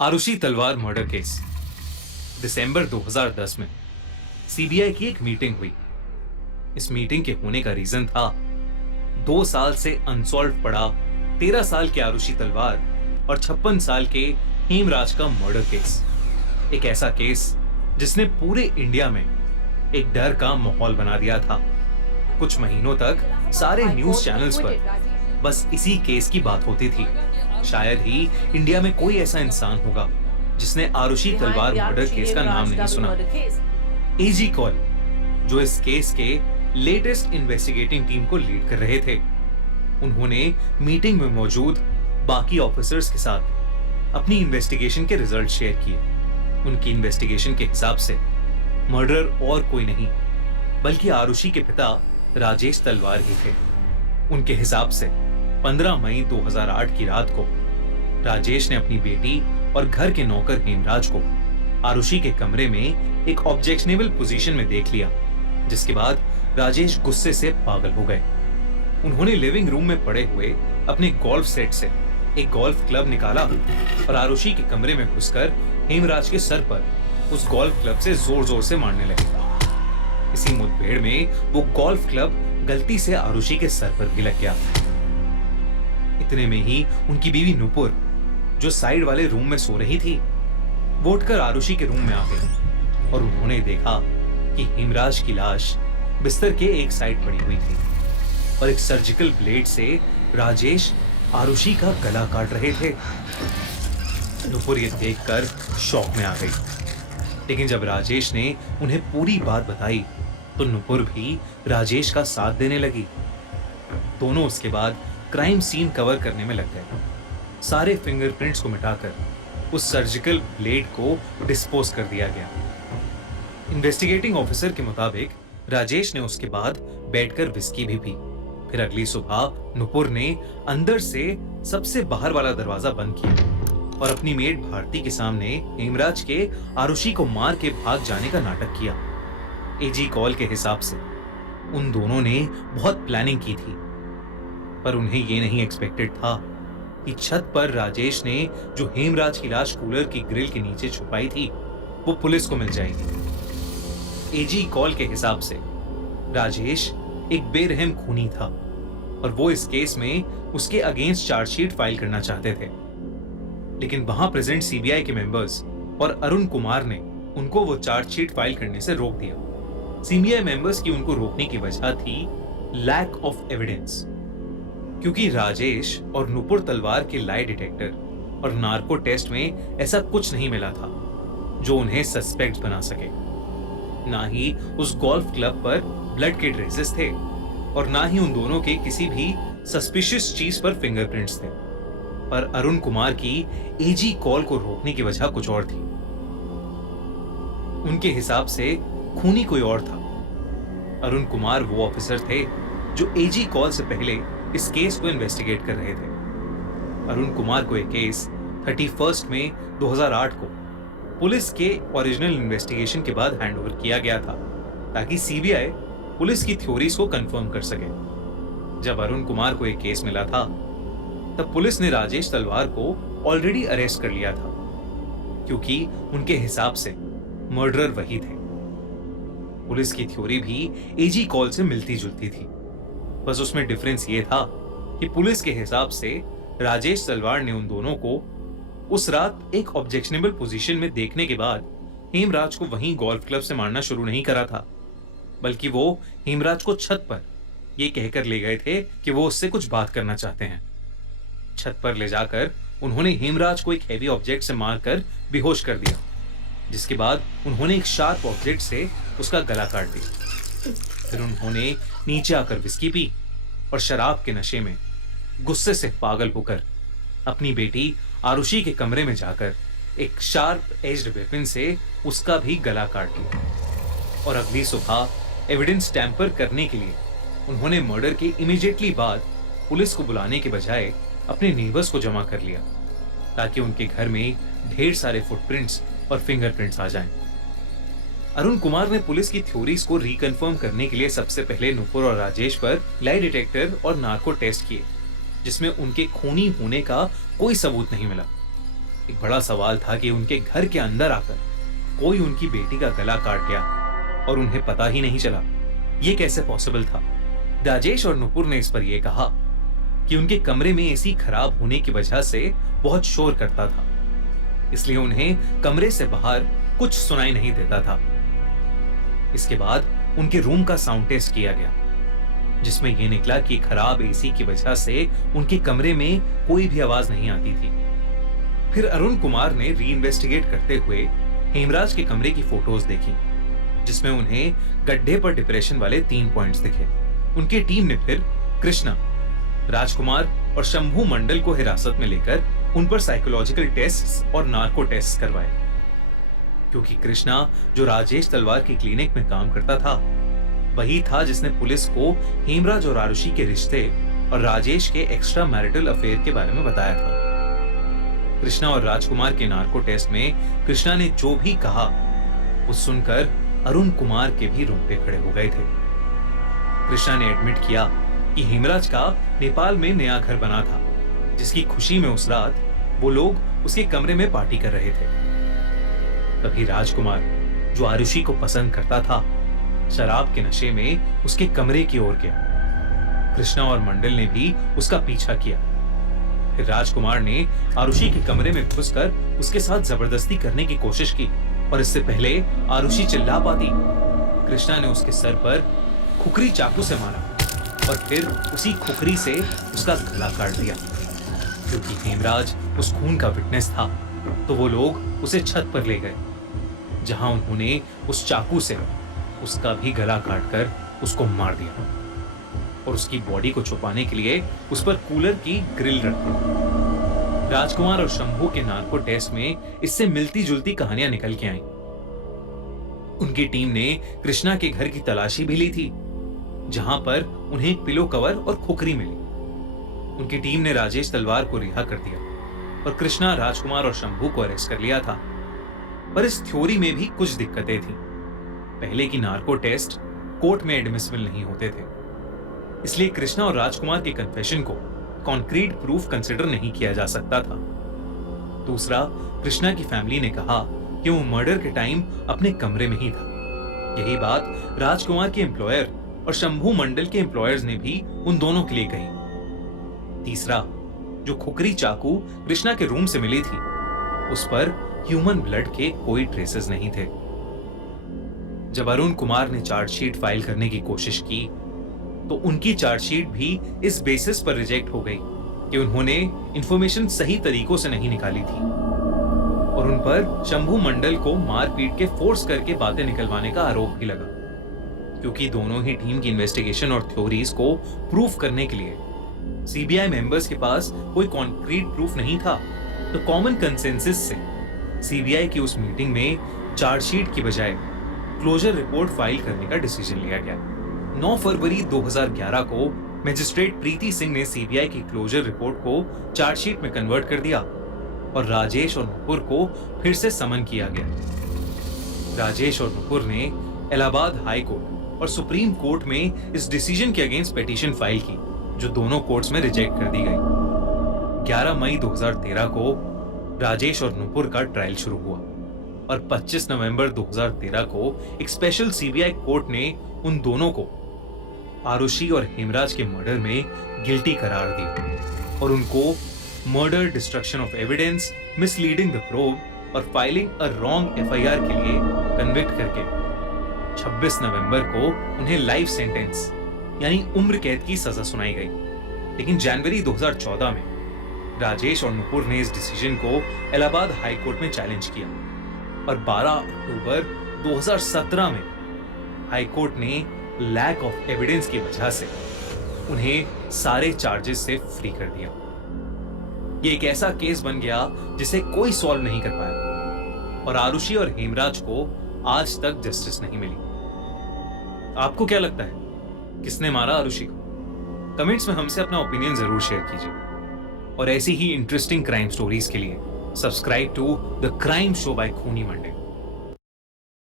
आरुषि तलवार murder case दिसंबर 2010 में CBI की एक मीटिंग हुई। इस मीटिंग के होने का रीजन था 2 साल से अनसॉल्व पड़ा 13 साल के आरुषि तलवार और 56 साल के हेमराज का मर्डर केस। एक ऐसा केस जिसने पूरे इंडिया में एक डर का माहौल बना दिया था। कुछ महीनों तक सारे न्यूज चैनल्स पर बस इसी केस की बात होती थी। शायद ही इंडिया में कोई ऐसा इंसान होगा जिसने आरुषि तलवार मर्डर केस का नाम नहीं सुना। एजी कौल, जो इस केस के लेटेस्ट इन्वेस्टिगेटिंग टीम को लीड कर रहे थे, उन्होंने मीटिंग में मौजूद बाकी ऑफिसर्स के साथ अपनी इन्वेस्टिगेशन के रिजल्ट शेयर किए। उनकी इन्वेस्टिगेशन के हिसाब से मर्डरर और कोई नहीं बल्कि आरुषि के पिता राजेश तलवार ही थे। उनके हिसाब से 15 मई 2008 की रात को राजेश ने अपनी बेटी और घर के नौकर हेमराज को आरुषि के कमरे में एक ऑब्जेक्शनेबल पोजीशन में देख लिया, जिसके बाद राजेश गुस्से से पागल हो गए। उन्होंने लिविंग रूम में पड़े हुए अपने गोल्फ सेट से एक गोल्फ क्लब निकाला और आरुषि के कमरे में घुसकर हेमराज के सर पर उस गोल्फ क्लब से जोर जोर से मारने लगे। इसी मुठभेड़ में वो गोल्फ क्लब गलती से आरुषि के सर पर भी लग गया। इतने में ही उनकी बीवी नुपुर, जो साइड वाले रूम में सो रही थी, वो उठकर आरुषि के रूम में आ गई और उन्होंने देखा कि हेमराज की लाश बिस्तर के एक साइड पड़ी हुई थी और एक सर्जिकल ब्लेड से राजेश आरुषि का गला काट रहे थे। नुपुर ये देखकर शॉक में आ गई, लेकिन जब राजेश ने उन्हें पूरी बात बताई तो नुपुर भी राजेश का साथ देने लगी। दोनों उसके बाद क्राइम सीन कवर करने में लग गए। सारे फिंगरप्रिंट्स को मिटाकर उस सर्जिकल ब्लेड को डिस्पोज कर दिया गया। इन्वेस्टिगेटिंग ऑफिसर के मुताबिक राजेश ने उसके बाद बैठकर विस्की भी पी। फिर अगली सुबह नुपुर ने अंदर से सबसे बाहर वाला दरवाजा बंद किया और अपनी मेड भारती के सामने हेमराज के आरुषि को मार के भाग जाने का नाटक किया। एजी कॉल के हिसाब से उन दोनों ने बहुत प्लानिंग की थी, पर उन्हें ये नहीं एक्सपेक्टेड था कि छत पर राजेश ने जो हेमराज की लाश कूलर की ग्रिल के नीचे छुपाई थी वो पुलिस को मिल जाएगी। एजी कॉल के हिसाब से राजेश एक बेरहम खूनी था और वो इस केस में उसके अगेंस्ट चार्जशीट फाइल करना चाहते थे, लेकिन वहां प्रेजेंट सीबीआई के मेंबर्स और अरुण कुमार ने उनको वो चार्जशीट फाइल करने से रोक दिया। सीबीआई मेंबर्स की उनको रोकने की वजह थी लैक ऑफ एविडेंस, क्योंकि राजेश और नुपुर तलवार के लाई डिटेक्टर और नार्को टेस्ट में ऐसा कुछ नहीं मिला था जो उन्हें सस्पेक्ट बना सके। ना ही उस गोल्फ क्लब पर ब्लड के ट्रेसेस थे और ना ही उन दोनों के किसी भी सस्पिशियस चीज पर फिंगरप्रिंट्स थे। पर अरुण कुमार की एजी कॉल को रोकने की वजह कुछ और थी। उनके हिसाब से खूनी कोई और था। अरुण कुमार वो ऑफिसर थे जो एजी कॉल से पहले इस केस को इन्वेस्टिगेट कर रहे थे। अरुण कुमार को एक केस 31 मई 2008 को पुलिस के ओरिजिनल इन्वेस्टिगेशन के बाद हैंडओवर किया गया था, ताकि सीबीआई पुलिस की थ्योरीज को कंफर्म कर सके। जब अरुण कुमार को एक केस मिला था तब पुलिस ने राजेश तलवार को ऑलरेडी अरेस्ट कर लिया था, क्योंकि उनके हिसाब से मर्डरर वही थे। पुलिस की थ्योरी भी एजी कॉल से मिलती जुलती थी, बस उसमें डिफरेंस ये था कि पुलिस के हिसाब से राजेश तलवार ने उन दोनों को उस रात एक ऑब्जेक्शनेबल पोजीशन में देखने के बाद हेमराज को वहीं गोल्फ क्लब से मारना शुरू नहीं करा था, बल्कि वो हेमराज को छत पर ये कहकर ले गए थे कि वो उससे कुछ बात करना चाहते हैं। छत पर ले जाकर उन्होंने हेमराज को एक हैवी ऑब्जेक्ट से मारकर बेहोश कर दिया, जिसके बाद उन्होंने एक शार्प ऑब्जेक्ट से उसका गला काट दिया। फिर उन्होंने नीचे आकर विस्की पी और शराब के नशे में गुस्से से पागल होकर अपनी बेटी आरुषि के कमरे में जाकर एक शार्प एज्ड वेपन से उसका भी गला काट दिया। और अगली सुबह एविडेंस टैंपर करने के लिए उन्होंने मर्डर के इमीडिएटली बाद पुलिस को बुलाने के बजाय अपने नेबर्स को जमा कर लिया, ताकि उनके घर में ढेर सारे फुटप्रिंट्स और फिंगरप्रिंट्स आ जाएं। अरुण कुमार ने पुलिस की थ्योरीज को रिकन्फर्म करने के लिए सबसे पहले नुपुर और राजेश पर लाई डिटेक्टर और नार्को टेस्ट किए, जिसमें उनके खूनी होने का कोई सबूत नहीं मिला। एक बड़ा सवाल था कि उनके घर के अंदर आकर कोई उनकी बेटी का गला काट गया और उन्हें पता ही नहीं चला। ये कैसे पॉसिबल था? राजेश और नुपुर ने इस पर यह कहा कि उनके कमरे में एसी खराब होने की वजह से बहुत शोर करता था, इसलिए उन्हें कमरे से बाहर कुछ सुनाई नहीं देता था। इसके बाद उनके रूम का साउंड टेस्ट किया गया, जिसमें यह निकला कि खराब एसी की वजह से उनके कमरे में कोई भी आवाज नहीं आती थी। फिर अरुण कुमार ने री इन्वेस्टिगेट करते हुए हेमराज के कमरे की फोटोज देखी, जिसमें उन्हें गड्ढे पर डिप्रेशन वाले 3 पॉइंट्स दिखे। उनकी टीम ने फिर कृष्णा, राजकुमार और शंभू मंडल को हिरासत में लेकर उन पर साइकोलॉजिकल टेस्ट्स और नार्को टेस्ट करवाए, क्योंकि कृष्णा जो राजेश तलवार की क्लिनिक में काम करता था वही था जिसने पुलिस को हेमराज और आरुषि के रिश्ते और राजेश के एक्स्ट्रा मैरिटल अफेयर के बारे में बताया था। कृष्णा और राजकुमार के नार्को टेस्ट में कृष्णा ने जो भी कहा वो सुनकर अरुण कुमार के भी रोंगटे खड़े हो गए थे। कृष्णा ने एडमिट किया कि हेमराज का नेपाल में नया घर बना था, जिसकी खुशी में उस रात वो लोग उसके कमरे में पार्टी कर रहे थे। तभी राजकुमार, जो आरुषि को पसंद करता था, शराब के नशे में उसके कमरे की ओर गया। कृष्णा और मंडल ने भी उसका पीछा किया। फिर राजकुमार ने आरुषि के कमरे में घुसकर उसके साथ जबरदस्ती करने की कोशिश की, और इससे पहले आरुषि चिल्ला पाती, कृष्णा ने उसके सर पर खुखरी चाकू से मारा और फिर उसी खुखरी से उसका गला काट दिया। क्योंकि हेमराज उस खून का विटनेस था, तो वो लोग उसे छत पर ले गए, जहां उन्होंने उस चाकू से उसका भी गला काटकर उसको मार दिया और उसकी बॉडी को छुपाने के लिए उस पर कूलर की ग्रिल रख दी। राजकुमार और शंभू के नार्को टेस्ट में इससे मिलती जुलती कहानियां निकल के आईं। उनकी टीम ने कृष्णा के घर की तलाशी भी ली थी, जहां पर उन्हें एक पिलो कवर और खुखरी मिली। उनकी टीम ने राजेश तलवार को रिहा कर दिया और कृष्णा, राजकुमार और शंभू को अरेस्ट कर लिया था। पर इस थ्योरी में भी कुछ दिक्कतें थी। पहले की नार्को टेस्ट कोर्ट में एडमिसिबल नहीं होते थे, इसलिए कृष्णा और राजकुमार के कन्फेशन को कॉन्क्रीट प्रूफ कंसिडर नहीं किया जा सकता था। दूसरा, कृष्णा की फैमिली ने कहा कि वो मर्डर के टाइम अपने कमरे में ही था। यही बात राजकुमार के एम्प्लॉयर और शंभू मंडल के एम्प्लॉयर्स ने भी उन दोनों के लिए कही। तीसरा, जो खुखरी चाकू कृष्णा के रूम से मिली थी, उस पर ह्यूमन ब्लड के कोई ट्रेसेस नहीं थे। जब अरुण कुमार ने चार्जशीट फाइल करने की कोशिश की, तो उनकी चार्जशीट भी इस बेसिस पर रिजेक्ट हो गई कि उन्होंने इंफॉर्मेशन सही तरीकों से नहीं निकाली थी, और उन पर शंभू मंडल को मारपीट के फोर्स करके बातें निकलवाने का आरोप भी लगा। क्योंकि दोनों ही टीम की इन्वेस्टिगेशन और थ्योरीज को प्रूफ करने के लिए सीबीआई मेंबर्स के पास कोई कॉन्क्रीट प्रूफ नहीं था, तो कॉमन कंसेंसस से सीबीआई की उस मीटिंग में चार्जशीट की बजाय क्लोजर रिपोर्ट फाइल करने का डिसीजन लिया गया। 9 फरवरी 2011 को मजिस्ट्रेट प्रीति सिंह ने सीबीआई की क्लोजर रिपोर्ट को चार्जशीट में कन्वर्ट कर दिया और राजेश और नुपुर को फिर से समन किया गया। राजेश और नुपुर ने इलाहाबाद हाई कोर्ट और सुप्रीम कोर्ट में इस डिसीजन के अगेंस्ट पिटीशन फाइल की, जो दोनों कोर्ट्स में रिजेक्ट कर दी गई। 11 मई 2013 को राजेश और नुपुर का ट्रायल शुरू हुआ और 25 नवंबर 2013 को एक स्पेशल सीबीआई कोर्ट ने उन दोनों को आरुषि और हेमराज के मर्डर में गिल्टी करार दिया और उनको murder, destruction of evidence, misleading the probe और फाइलिंग अ रॉन्ग एफआईआर के लिए कन्विक्ट करके 26 नवंबर को उन्हें लाइफ सेंटेंस यानी उम्र कैद की सजा सुनाई गई। लेकिन जनवरी 2014 में राजेश और नुपुर ने इस डिसीजन को इलाहाबाद हाई कोर्ट में चैलेंज किया और 12 अक्टूबर 2017 में हाई कोर्ट ने लैक ऑफ एविडेंस की वजह से उन्हें सारे चार्जेस से फ्री कर दिया। ये एक ऐसा केस बन गया जिसे कोई सॉल्व नहीं कर पाया और आरुषि और हेमराज को आज तक जस्टिस नहीं मिली। आपको क्या लगता है, किसने मारा आरुषि को? कमेंट्स में हमसे अपना ओपिनियन जरूर शेयर कीजिए और ऐसी ही इंटरेस्टिंग क्राइम स्टोरीज के लिए subscribe to the crime show by खूनी मंडे।